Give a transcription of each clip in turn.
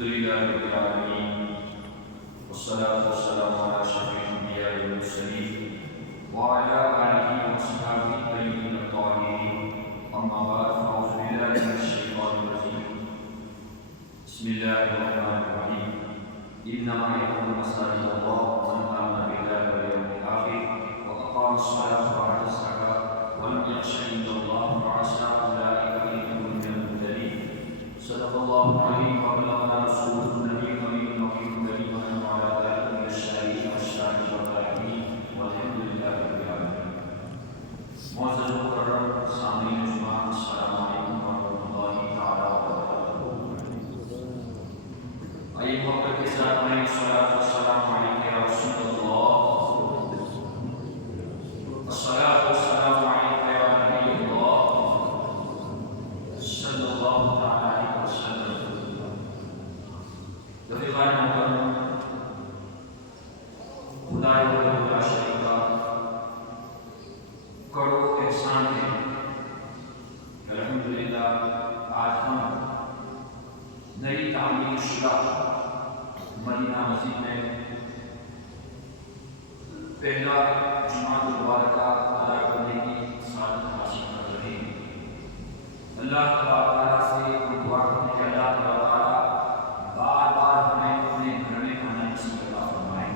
لله رب العالمين والصلاة والسلام على أشرف الأنبياء والمرسلين وعلى آله وأصحابه الطيبين الطاهرين أما بعد فأعوذ بالله من الشيطان الرجيم بسم الله الرحمن الرحيم إنما يعمر مساجد الله من آمن بالله واليوم الآخر وأقام الصلاة وآتى الزكاة ولم يخش إلا الله فعسى أولئك أن يكونوا من المهتدين صدق الله العظيم وبلغنا رسوله النبي الكريم المكين الكريم ونحن على ذلك من الشاهدين والشاهدين والراحمين والحمد لله رب العالمين. معزز مکرم سامعین اجماع السلام علیکم ورحمۃ اللہ تعالی وبرکاتہ. آئیے محبت کے ساتھ میں الصلاۃ والسلام علیک یا رسول اللہ، الصلاۃ والسلام علیک یا نبی اللہ صلی اللہ تعالی علیہ وسلم. رفیقان محترم، خدا لا شریک کا کروڑ احسان ہے. الحمدللہ آج ہم نئی تعمیر شدہ مدینہ مسجد میں پہلا جمعہ مبارکہ ادا کرنے کی سعادت حاصل کر رہے ہیں. اللہ تعالیٰ سے دعا کرنے کے اللہ تعالیٰ بار بار ہمیں اپنے گھر میں آنا نصیب عطا فرمائے.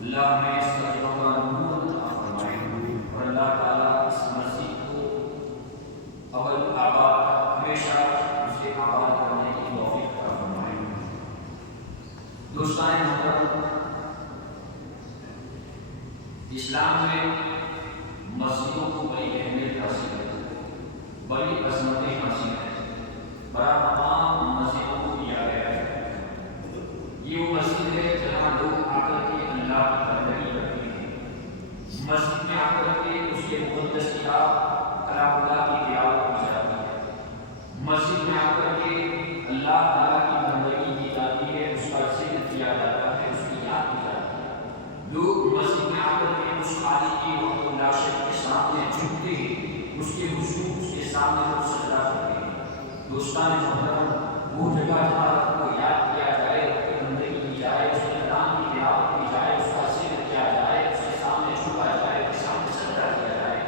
اللہ ہمیں اس تجربہ کا نور عطا فرمائے اور اللہ تعالیٰ اس مسجد کو اول آباد ہمیشہ اسے آباد کرنے کی توفیق عطا فرمائے. دوستان محترم، اسلام میں مسجدوں کو بڑی اہمیت حاصل ہے، بڑی عظمتیں حاصل ہیں. بڑا مقام مسجدوں کو دیا گیا ہے. یہ وہ مسجد ہے جہاں لوگ آ کر کے اللہ کی بندگی کرتے ہیں. مسجد میں آ کر کے اس کے مقدس کتاب کلام اللہ کی تلاوت کی جاتی ہے. مسجد میں آ کر کے اللہ تعالیٰ کی بندگی کی جاتی ہے، اس کا ذکر کیا جاتا ہے، اس کی یاد کی جاتی ہے. لوگ مسجد میں آ کر کے اس خالق کی وحدت لا شریک کے سامنے جھکتے ہیں، اس کے حضور اس کے سامنے وہ سجدہ کرتے ہیں. دوستان محترم، وہ جگہ جہاں کو یاد کیا جائے، اس کی بندگی کی جائے، اس کے کلام کی تلاوت کی جائے، اس کا ذکر کیا جائے، اس کے سامنے جھکا جائے، اس کے سامنے سجدہ کیا جائے،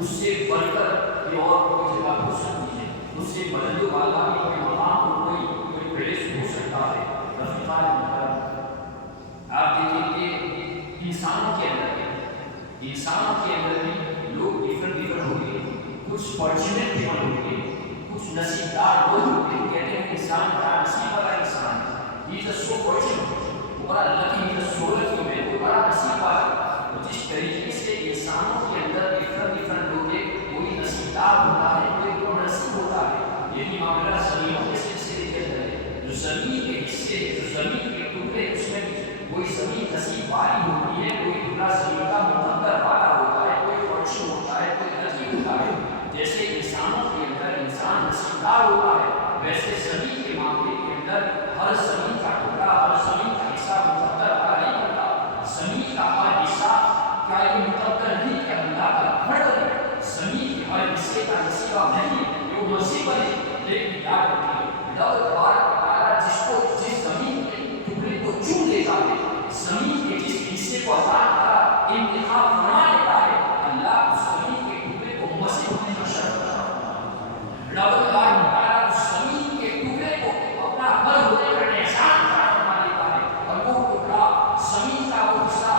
اس سے بڑھ کر یہ اور کوئی جگہ ہو سکتی ہے. اس سے بلند والا بھی کوئی مقام کوئی پلیس ہو سکتا ہے. رفیقان محترم، آپ دیکھیں کہ انسانوں کے اندر بھی لوگ ڈفرنٹ ہوتے ہیں. کچھ فارچونیٹ پیپل ہوتے ہیں، کچھ نصیبدار لوگ ہوتے ہیں. کہتے ہیں انسان بڑا نصیب والا انسان ہے. ہی از سو فارچونیٹ، وہ بڑا لکی، ہی از سو لکی ہے، وہ بڑا نصیب والا. جس طریقے سے انسانوں کے اندر ڈفرنٹ ہوتے ہیں، کوئی نصیبدار ہوتا ہے، کوئی کم نصیب ہوتا ہے. یہی معاملہ زمینوں کے سلسلے کے اندر ہے. جو زمین کے حصے، جو زمین کے ٹکڑے، اس میں کوئی زمین نصیب والی ہوتی ہے، کوئی ٹکڑا زمین کا مقدر والا ہوتا ہے، کوئی فارچون ہوتا ہے، کوئی لکی ہوتا ہے. جیسے انسانوں کے اندر انسان نصیبدار ہوتا ہے، ویسے زمین کے معاملے کے اندر ہر زمین کا ٹکڑا، ہر زمین کا حصہ مقدر والا نہیں ہوتا. زمین کا ہر حصہ کیا یہ مقدر نہیں کہ اللہ کا گھر ہے. زمین کے ہر حصے کا نصیبہ نہیں، وہ نصیبہ ہے. لیکن یاد رکھیے، رب تبارک و تعالیٰ جس زمین کے ٹکڑے کو چن لیتا ہے، زمین کے جس حصے کو اللہ تعالیٰ انتخاب فرما لیتا ہے، اللہ اس زمین کے ٹکڑے کو مسجد ہونے کا شرط کرتا ہے. رب تبارک و تعالیٰ اس زمین کے ٹکڑے کو اپنا گھر ہونے کا احسان فرما لیتا ہے. اور وہ ٹکڑا زمین کا وہ حصہ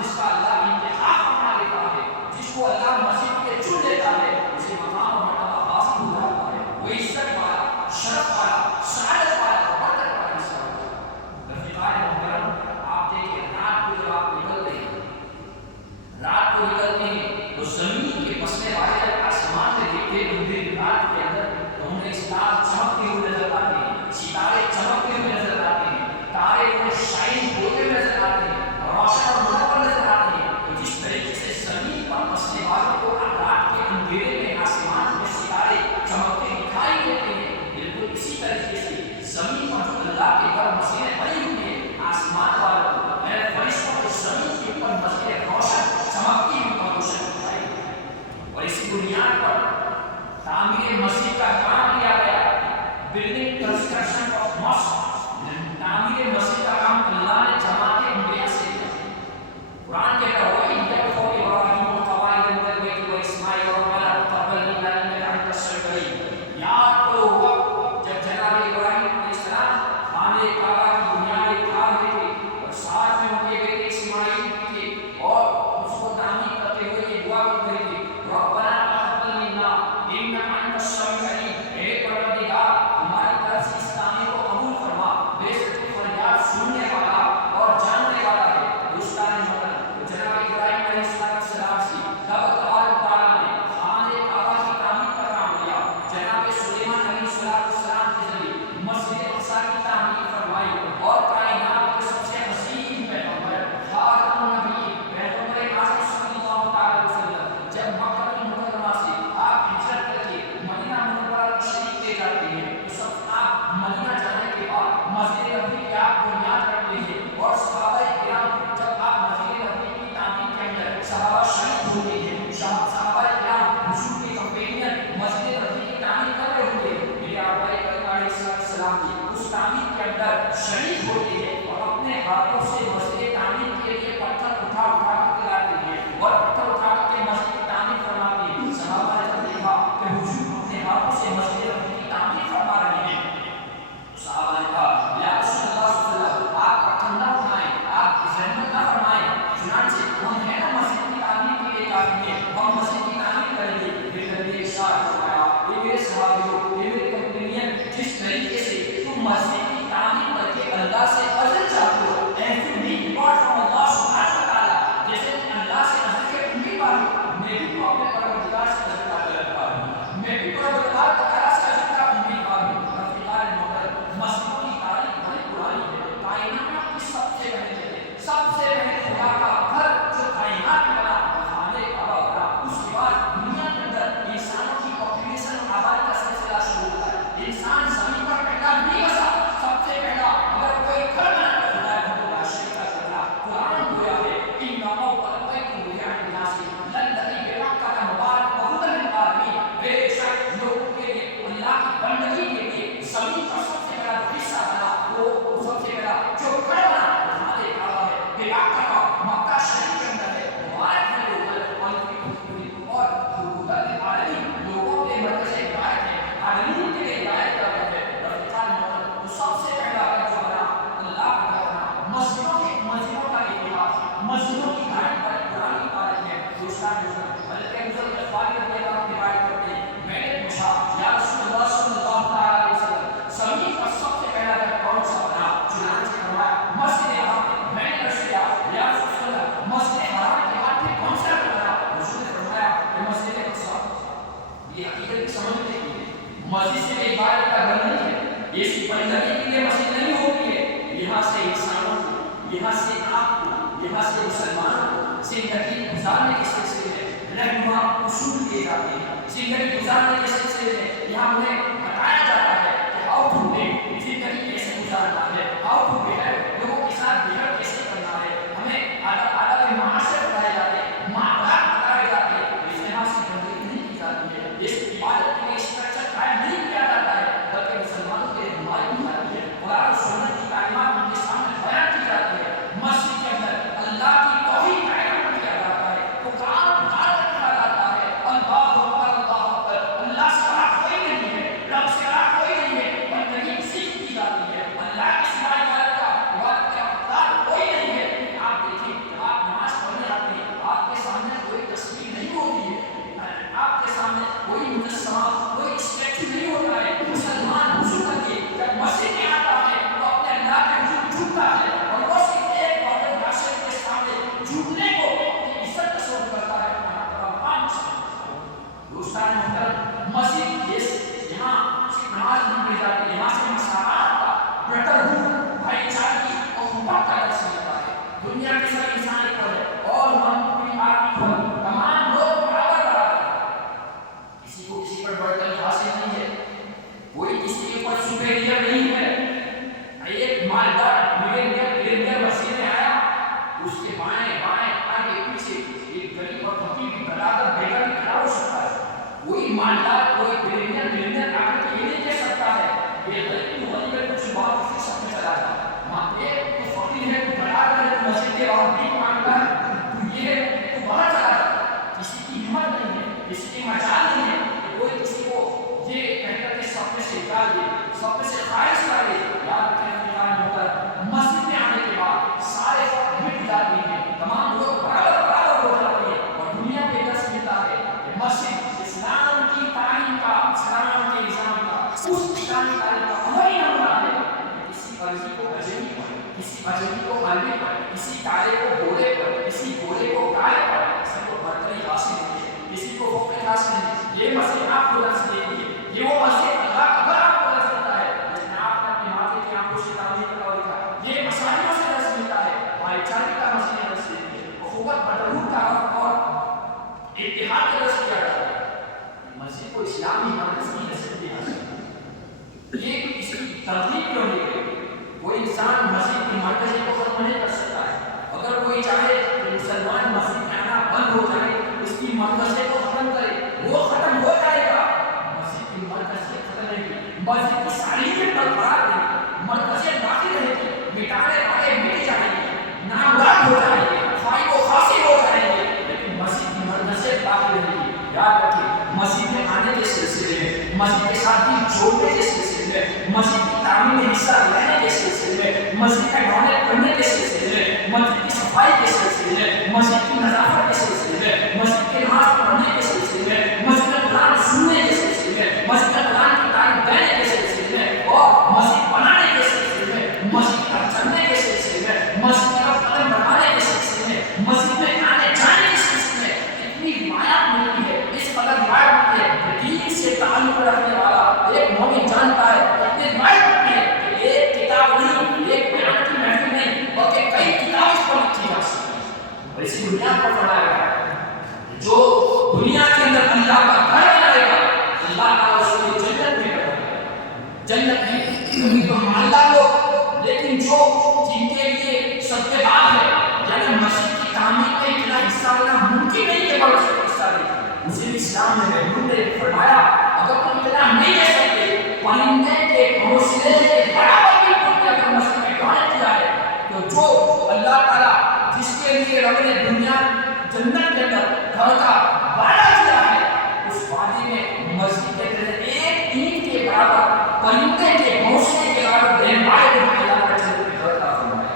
جس کا اللہ انتخاب فرما لیتا ہے، جس کو اللہ مسجد کے چن لیتا ہے، اسے مقام و مرتبہ حاصل ہو جاتا ہے. وہ عزت والا، شرف والا، سعادت والا اور برکت والا حصہ ہوتا ہے. رفیقان محترم، آپ دیکھیں رات کو جب آپ نکلتے ہیں مسجد نبوی کی آپ بنیاد رکھتے ہیں اور صحابہ کرام جب آپ مسجد نبوی کی تعمیر کے اندر صحابہ شریک ہوتے ہیں، صحابہ کرام حضور کے کمپینین مسجد نبوی کی تعمیر کر رہے ہوتے ہیں، میرے آقا کریم علیہ السلام کی اس تعمیر کے اندر شریک ہوتے ہیں اور اپنے ہاتھوں سے مسجد تعمیر کے لیے پتھر اٹھا کر لاتے ہیں اور پتھر اٹھا کے مسجد کی تعمیر فرماتے ہیں۔ صحابہ نے جب دیکھا کہ حضور اپنے ہاتھوں سے مسجد نبوی کی تعمیر فرما رہے ہیں، صحابہ نے کہا یا رسول اللہ صلی اللہ علیہ وسلم آپ پتھر نہ اٹھائیں، آپ زحمت نہ فرمائیں، چنانچہ ہم ہے نا مسجد کی تعمیر کے لیے کافی ہے، ہم مسجد کی تعمیر کریں گے۔ پھر نبی نے ارشاد فرمایا اے میرے صحابیوں، اے میرے کمپینین، جس طریقے سے تم مسجد کی تعمیر کر کے اللہ سے اجر چاہتے ہو، and you need God from Allah سبحانہ وتعالی، جیسے تم اللہ سے اجر کے امیدوار ہو، میں بھی تو اپنے پروردگار سے اجر کا طلبگار ہوں، میں بھی پروردگار تعالیٰ سے اجر کا امیدوار ہوں۔ رفیقان محترم، مسجدوں کی تاریخ بڑی پرانی ہے، کائنات کی سب سے پہلی جگہ، سب سے پہلے خدا کا گھر جو کائنات میں بنا، خانہ کعبہ بنا، اس کے بعد دنیا کے اندر انسانوں کی پاپولیشن اور آبادی کا سلسلہ شروع ہوتا ہے۔ انسان زمین پر پہلا نہیں بسا، سب سے پہلا اگر کوئی گھر بنا تو خدا بہت لا شریک کا کرنا۔ قرآن گویا ہے ان ناموں پر بیت اللہ الناس للذی ببکۃ مبارک وہدی للعالمین، بے شک لوگوں کے لیے اللہ کی بندگی کے لیے زمین کا سب سے بڑا حصہ بنا، وہ سب سے بڑا جو گھر بنا وہ خانہ کعبہ ہے، ببکۃ مکہ شریف کے اندر ہے، مبارک ہے اور ہدی للعالمین، لوگوں کے مرکز ہدایت ہے، عالمین کے لیے ہدایت کا گھر ہے۔ رفیقان محترم، وہ سب سے پہلا گھر جو بنا اللہ کا گھر بنا۔ مسجدوں کا اتہاس، مسجدوں کی تاریخ بڑی پرانی تاریخ ہے۔ دوستان حضرت حضرت غفاری رضی اللہ عنہ روایت کرتے ہیں، میں نے پوچھا یا رسول اللہ صلی اللہ علیہ وسلم زمین کا سب سے پہلا گھر کون سا بنا؟ چنانچہ فرمایا مسجد حرام۔ میں نے عرض کیا یا رسول اللہ مسجد حرام کے بعد پھر کون سا گھر بنا؟ حضور نے فرمایا کہ مسجد اقصی۔ یہ حقیقت سمجھنے کی ہے، مسجد سے عبادت کا گھر نہیں ہے، یہ صرف بندگی کے لیے مسجد نہیں ہوتی ہے، یہاں سے انسانوں کو، یہاں سے آپ کو، یہاں سے مسلمانوں کو زندگی گزارنے کے سلسلے میں رہنما اصول دیے جاتے ہیں، زندگی گزارنے کے سلسلے میں یہاں انہیں بتایا جاتا ہے کہ ہاؤ ٹو لیو، زندگی کیسے گزارنا ہے، ہاؤ ٹو بہیو، لوگوں کے ساتھ بہیو کیسے کرنا ہے، ہمیں آداب معاشرت بتائے جاتے ہیں، معاملات بتائے جاتے ہیں۔ اس طرح سے زندگی نہیں کی جاتی ہے، اس عبادت کے لیے اسٹرکچر قائم نہیں کیا جاتا ہے، بلکہ مسلمانوں کے رہنمائی کی جاتی ہے، قرآن و سنت کی تعلیمات ان کے سامنے بیان کی جاتی ہے۔ مسجد کے اندر اللہ کی توحید کا اعلان کیا جاتا ہے، پکار کیا جاتا ہے، اللہ اکبر اللہ اکبر، اللہ سے بڑا کوئی نہیں ہے، رب سے بڑا کوئی نہیں ہے، بندگی اسی کی جاتی ہے، اللہ کے سوا عبادت کا حقدار کوئی نہیں ہے۔ آپ دیکھیں جب آپ نماز پڑھنے آتے ہیں آپ کے سامنے کوئی تصویر نہیں ہوتی ہے، آپ کے سامنے کوئی مجسمہ، کوئی اسٹیچو نہیں ہوتا ہے۔ مسلمان مسلمان کے جب مسجد میں آتا ہے تو اپنے اللہ کے حضور جھکتا ہے اور وہ صرف ایک عورت راشد کے سامنے جھکنے کو اپنی عزت تصور کرتا ہے، اپنا مقام سمجھتا ہے۔ دوستان محترم، مسجد یہاں صرف نماز نہیں پڑھی جاتی، یہاں سے مساوات کا، برادرہوڈ، بھائی چارگی اور محبت کا درس ملتا ہے۔ دنیا کے سب انسان ایک ہے اور ہم اپنی آپ کی تمام لوگ برابر ہیں، کسی کو کسی پر برتری حاصل نہیں ہے، کوئی کسی کے اوپر سپیریئر نہیں ہے۔ ایک مالدار ملینئر مسجد میں آیا، اس کے بائیں بائیں آگے پیچھے ایک غریب اور فقیر برادر بیگا بھی کھڑا ہو سکتا ہے۔ کوئی مالدار کوئی ملینئر آ کر یہ نہیں کہہ سکتا ہے یہ غریب تو غریب ہے، کچھ بات اس کے سب میں چلا جاتا ہے۔ ایک تو فقیر ہے، تو برادر ہے، تو مسجد کے اور بھیک مانگتا ہے، تو یہ ہے تو باہر چلا جاتا ہے۔ کسی کی ہمت نہیں ہے، کسی کی مجال نہیں ہے کہ کوئی کسی کو یہ کہہ کر کے سب میں سے نکال دے، سب میں سے خارج کر دے۔ یاد رکھیں مسجد میں آنے کے بعد سارے فرق مٹ جاتے ہیں، تمام لوگ برابر ہو جاتے ہیں اور دنیا کے درس ملتا ہے کہ مسجد اسلام کی تعلیم کا، اسلام کے نظام کا، اس اسلامی تعلیم کا عملی نمونہ ہے۔ کسی عرضی کو اجمی پر، کسی اجمی کو عربی پر، کسی کالے کو گورے پر، کسی گورے کو کالے پر، کسی کو برتری حاصل نہیں ہے، کسی کو فوقیت حاصل نہیں ہے۔ یہ مسجد آپ کو درس دیتی ہے، یہ وہ مسجد اللہ کا گھر آپ کو درس دیتا ہے جس میں آپ نے اپنی ماتھے کی آنکھوں سے تعمیر کرا اور لکھا۔ یہ مساجدوں سے درس ملتا ہے، بھائی چارے کا مسجد درس دیتی ہے، اخوت برادرہوڈ کا اور اتحاد کا درس دیا جاتا ہے۔ مسجد کو اسلامی مرکز کی نسبت دی حاصل، یہ اس کی ترغیب کیوں نہیں گئی؟ کوئی انسان مسجد کی مرکزی کو ختم نہیں کر سکتا ہے. اگر کوئی چاہے کہ مسلمان مسجد میں آنا بند ہو جائے، اس کی مرکزی کو ختم کرے، وہ ختم ہو جائے گا. مسجد کی مرکزی ختم نہیں کی، مسجد کی سالیت برقرار رہے گی، مرکزی باقی رہے گی. مٹانے والے مٹ جائیں گے، نامراد ہو جائیں گے، خواہی و خاصی ہو جائیں گے، لیکن مسجد کی مرکزی باقی رہے گی. یاد رکھیے، مسجد میں آنے کے سلسلے میں، مسجد کے ساتھ بھی جوڑنے کے سلسلے میں، مسجد کی تعمیر میں حصہ لینے کے سلسلے میں، مسجد کا ڈونیٹ کرنے کے سلسلے میں، مسجد کی صفائی کے سلسلے میں، مسجد کی نظافت کے سلسلے میں، مسجد کے نماز پڑھنے کے سلسلے میں، مسجد کا قرآن سننے کے سلسلے میں، مسجد کا قرآن کی تعلیم دینے کے سلسلے میں، اور مسجد بنانے کے سلسلے میں، مسجد کا چلنے کے سلسلے میں، مسجد کا قدم بڑھانے کے سلسلے میں، مسجد میں آنے جانے کے سلسلے میں اتنی رعایت ملتی ہے. اس قدر رعایت ملتی ہے کہ دین سے تعلق رکھنے والا ایک مومن جانتا ہے، اتنی رعایت ملتی ہے کہ ایک کتاب نہیں، ایک بیان کی محفل نہیں، بلکہ کئی کتاب اس پر لکھی جا سکتی ہے. اور اسی بنیاد پر فرمایا گیا ہے جو دنیا کے اندر اللہ کا گھر بنائے گا، اللہ کا اس کو جنت میں کرے گا. جنت ہے کبھی تو محلہ لوگ، لیکن جو جن کے لیے سب کے بعد ہے، یعنی مسجد کی تعمیر میں اتنا حصہ لینا ممکن نہیں کہ بڑھ سکے حصہ لے. مجھے اسلام میں محمود نے فرمایا اگر تم اتنا نہیں دے سکتے، پرندے کے گھونسلے کے برابر بھی تم نے اگر مسجد میں ڈونیٹ کیا ہے، تو جو اللہ تعالیٰ جس کے لیے رب نے دنیا جنت کے اندر گھر کا وعدہ کیا ہے، اس وعدے میں مسجد کے اندر ایک اینٹ کے برابر پرندے کے گھونسلے کے برابر دینے والے کو اللہ کا جنت میں گھر کا فرمایا.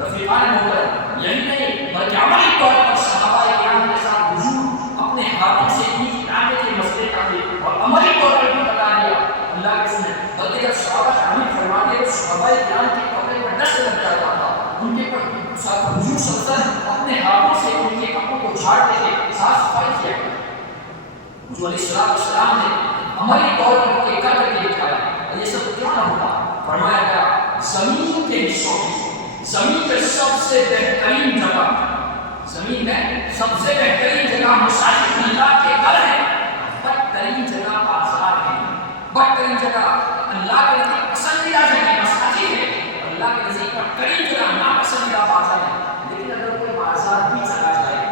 رفیقان محترم، یہی نہیں بلکہ عملی طور پر صحابہ کرام کے ساتھ حضور اپنے ہاتھوں سے اینٹ لانے کے مسئلے کا بھی اور عملی طور پر بھی بتا دیا اللہ کے سنے. بلکہ جب صحابہ تعمیر فرماتے تو صحابہ کرام کے کپڑے پر ڈسٹ لگ جاتا تھا، ان کے پر حضور صلی اللہ علیہ وسلم اپنے ہاتھوں سے ان کے کپڑوں کو جھاڑتے تھے، صاف صفائی کیا کرتے. حضور علیہ السلام نے عملی طور پر کر کے دکھایا. یہ سب کیوں نہ ہوتا؟ فرمایا گیا زمین کے حصوں میں، زمین میں سب سے بہترین جگہ، زمین میں سب سے بہترین جگہ مساجد اللہ کے گھر ہے، بدترین جگہ بازار ہے، بدترین جگہ اللہ کے نزدیک پسندیدہ جگہ مساجد ہے، اللہ کے نزدیک بدترین جگہ ناپسندیدہ بازار ہے. لیکن اگر کوئی بازار بھی چلا جائے،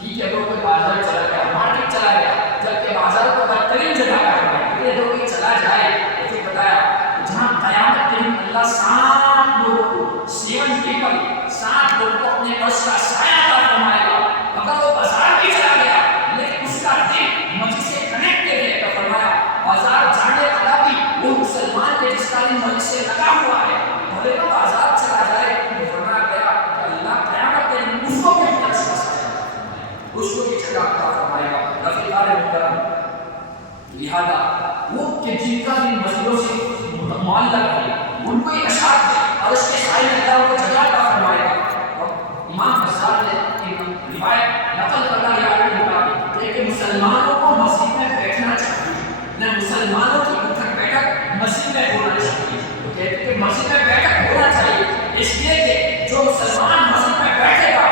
ٹھیک ہے، اگر کوئی بازار چلا گیا، مارکیٹ چلا گیا، جبکہ بازار کو بدترین جگہ ہے، لیکن اگر کوئی چلا جائے تو پھر بتایا جہاں قیامت کے دن اللہ 60 لوگوں کو 7 پیپل 60 لوگوں کو اپنے عرش کا سایہ عطا فرمائے گا. اگر وہ بازار بھی چلا گیا لیکن اس کا دل مسجد سے کنیکٹڈ ہے، تو فرمایا بازار جانے والا بھی وہ مسلمان کے جس کا دل مسجد سے لگا ہوا ہے، بھلے وہ بازار چلا جائے تو فرمایا گیا کہ اللہ قیامت کے دن اس کو بھی اپنے عرش کا سایہ عطا فرمائے گا، اس کو بھی جگہ عطا فرمائے گا. رفیقان محترم، لہذا وہ کہ جن کا دل مسجدوں سے معلق ہے ان کو ایک اشارت ہے اور اس کے سائے میں اللہ کو جگہ عطا فرمائے گا. امام بزار نے ایک روایت نقل کرنا یاد رکھا کہ مسلمانوں کو مسجد میں بیٹھنا چاہیے، نہ مسلمانوں کی اٹھک بیٹھک مسجد میں ہونا چاہیے. تو کہتے ہیں کہ مسجد میں بیٹھک ہونا چاہیے اس لیے کہ جو مسلمان مسجد میں بیٹھے گا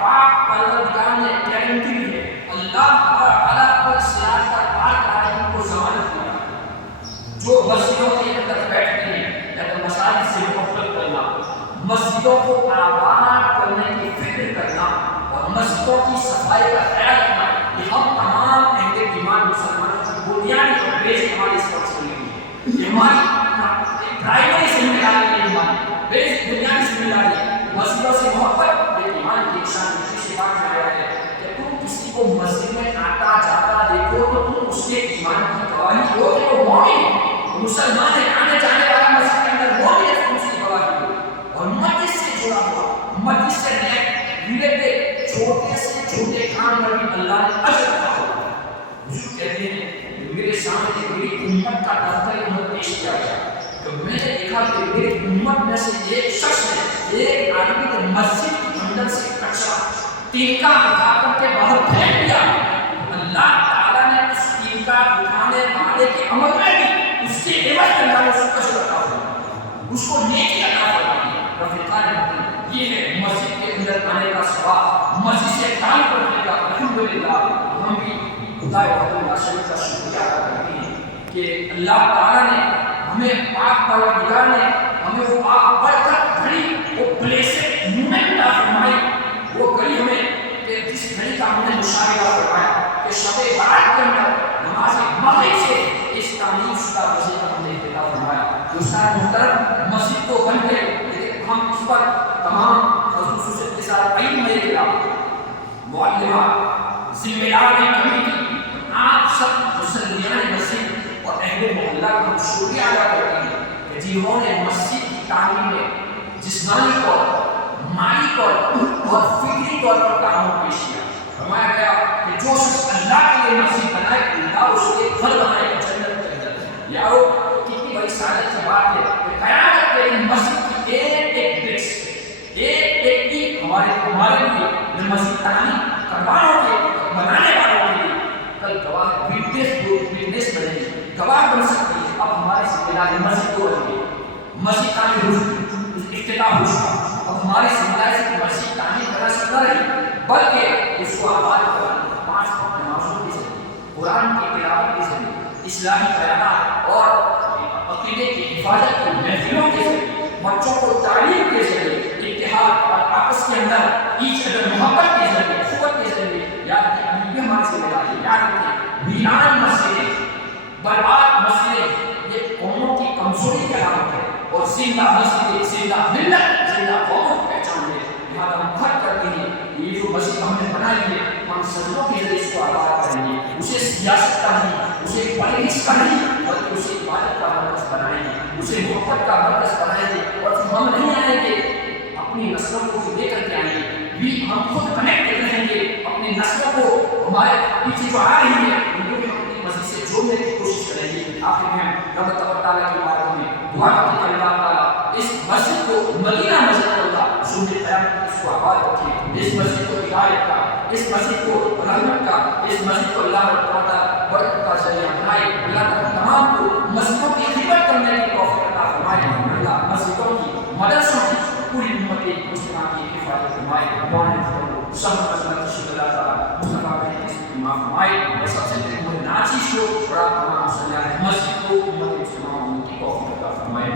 پاک پروردگار نے گارنٹی دی ہے، اللہ تعالیٰ پر صراط کا پار کرانے کی کو ضمانت دی ہے. جو مسجدوں کے اندر بیٹھتے ہیں یا تو مساجد سے محبت کرنا، مسجدوں کو آباد کرنے کی فکر کرنا اور مسجدوں کی صفائی کا خیال رکھنا، یہ ہم تمام اہل ایمان مسلمانوں کی بنیادی اور بیس ہماری اس وقت سے ہے. یہ ہماری پرائمری ذمہ داری ہے، ہماری بیس بنیادی ذمہ داری ہے. مسجدوں سے محبت یہ ایمان کی نشان سے بات میں آیا ہے کہ تم کسی کو مسجد میں آتا جاتا دیکھو تو تم اس کے ایمان کی گواہی دو کہ وہ مومن ہے، مسلمان ہے، آنے جانے والا مسجد کے اندر مومن ہے، تم اس کی گواہی دو. اور مسجد سے جڑا ہوا، مسجد سے ریلیٹڈ چھوٹے سے چھوٹے کام پر بھی اللہ نے اجر عطا فرمایا. حضور کہتے ہیں کہ میرے سامنے میری امت کا دفتر امت پیش کیا گیا تو میں نے دیکھا کہ میری امت میں سے ایک شخص نے، ایک آدمی نے مسجد کے اندر سے کچرا تینکا اٹھا کر کے باہر پھینک دیا. اللہ تعالیٰ نے اس تینکا اٹھانے والے کے عمل میں بھی اس کے عوض میں اللہ نے اس کو اجر عطا فرمایا، اس کو نیکی عطا فرمائی. رفیقان محترم، یہ ہے مسجد کے اندر آنے کا ثواب، مسجد سے تعلق رکھنے کا. الحمدللہ ہم بھی خدا اللہ شریف کا شکریہ ادا کرتے ہیں کہ اللہ تعالیٰ نے ہمیں پاک پروردگار نے ہمیں ہمیں وہ برکت بھری وہ بلیسڈ مومنٹ عطا فرمائی، وہ گھڑی ہمیں کہ جس گھڑی کا ہم نے مشاہدہ فرمایا کہ شب برات کے اندر نماز مغرب سے اس تعمیر شدہ مسجد کا ہم نے افتتاح فرمایا۔ دوستان محترم، مسجد تو بن گئی لیکن ہم اس پر تمام خصوصیت کے ساتھ علم معلمہ ذمہ دار کمیٹی آپ سب مسلمان مسجد اور اہل محلہ کا شکریہ ادا کرتے ہیں کہ جنہوں نے مسجد کی تعمیر میں جسمانی طور، مالی طور اور فکری طور پر تعاون پیش کیا۔ فرمایا گیا کہ جو شخص اللہ کے لیے مسجد بنائے اللہ اس کے گھر بنائے گا جنت کے اندر۔ یارو کتنی بڑی سعادت کی بات ہے کہ قیامت کے دن مسجد کی ایک ایک بٹس، ایک ایک اینٹ ہمارے لیے مسجد تعمیر کروانے کے بنانے والوں کے لیے کل گواہ وٹنس بنے گی، گواہ بن سکتی ہے۔ اب ہمارے ذمہ داری مسجد کو بن گئی، مسجد تعمیر ہو چکی، افتتاح ہو چکا۔ اب ہماری ذمہ داری سے مسجد تعمیر کرنا سب نہ رہی بلکہ اس کو آباد کرنا، 5 وقت نمازوں کے ذریعے، قرآن کی تلاوت کے ذریعے، اصلاحی بیانات اور عقیدے کی حفاظت کی محفلوں کے ذریعے، بچوں کو تعلیم کے ذریعے، اتحاد اور آپس کے اندر ایچ ادر محبت کے ذریعے، قوت کے ذریعے، یاد رکھیں ابھی بھی ہماری ذمہ داری ہے۔ یاد رکھیں ویران مسجدیں، برباد مسجدیں یہ قوموں کی کمزوری کی علامت ہے اور زندہ مسجدیں زندہ ملت، زندہ قوموں کی پہچان ہے۔ لہٰذا ہم خط کرتے ہیں یہ جو مسجد ہم نے بنائی ہے ہم سجدوں کے ذریعے اس کو آباد کریں گے، اسے سیاست کا نہیں، اسے پالیٹکس کا نہیں بلکہ اسے عبادت کا مرکز بنائیں گے، اسے محبت کا مرکز بنائیں گے۔ اور ہم نہیں آئیں گے اپنی نسلوں کو لے کر کے آئیں گے، بھی ہم خود کنیکٹ رہیں گے اپنی نسلوں کو، ہمارے پیچھے جو آ رہی ہے ان کو بھی ہم اپنی مسجد سے جوڑنے کی کوشش کریں گے۔ آخر میں رب تبارک تعالیٰ کی بارگاہ میں دعا کرتے ہیں اللہ تعالیٰ اس مسجد کو مدینہ مسجد اللہ ظلم قیامت اس کو آباد رکھے، اس مسجد کو ہدایت کا، اس مسجد کو رحمت کا، اس مسجد کو اللہ تعالیٰ برکت کا ذریعہ بنائے۔ اللہ تعالیٰ تمام کو مسجدوں کی خدمت کرنے کی توفیق عطا فرمائے۔ اللہ مسجدوں کی، مدرسوں کی، پوری امت مسلمان کی حفاظت فرمائے۔ سب اللہ شکر اللہ تعالیٰ مصطفیٰ کے اس معاف فرمائے اور سب سے پہلے مجھے ناچیز کو اور آپ تمام مسجد کو امت مسلمان کی توفیق عطا فرمائے۔